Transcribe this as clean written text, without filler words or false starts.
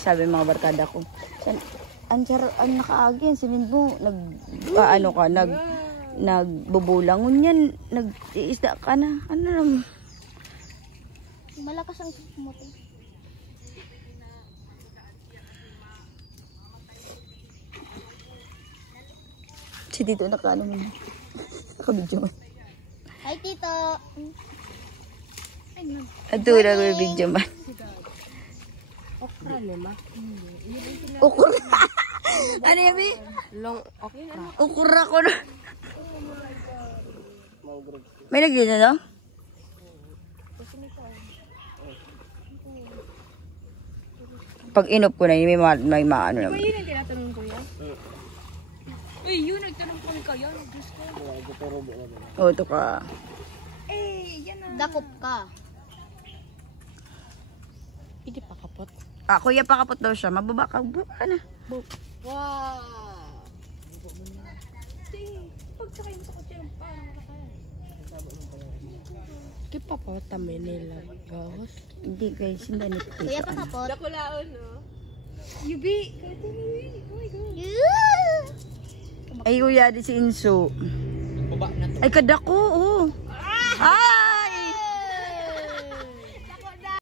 Sabi mga barkada ko. Ang nakaagyan, si Minbo, ano ka, nagbubulangon yan, nag-iisda ka na. Ano naman? Malakas ang pumote. Si Tito nakaano mo na. Nakabidyo mo. Hi, Tito. Ato na may video man. Okra lima. Ukura. Ano yan, Bi? Long okra. Ukura ko na. May lagyan na, no? Pag inop ko na yun, may maano naman. Yun ang tinatanong ko yan? Uy, yun nagtanong kami kaya. Diyos ko. O, ito ka. Yan na. Dakop ka. Hindi pa kapot. Ah, kuya, pakapot daw siya. Mababa ka. Baba na. Wow. Pagsakay mo sa kotse, paano nakakaya? Di pa po tami nila. Gawos. Hindi guys, hindi nito. Kuya, pakapot. Nakulaon, no? Yubi! Oh my God. Yeah. Ay, kuya, di si Inso. Baba na to. Ay, kadako, oh. Ah!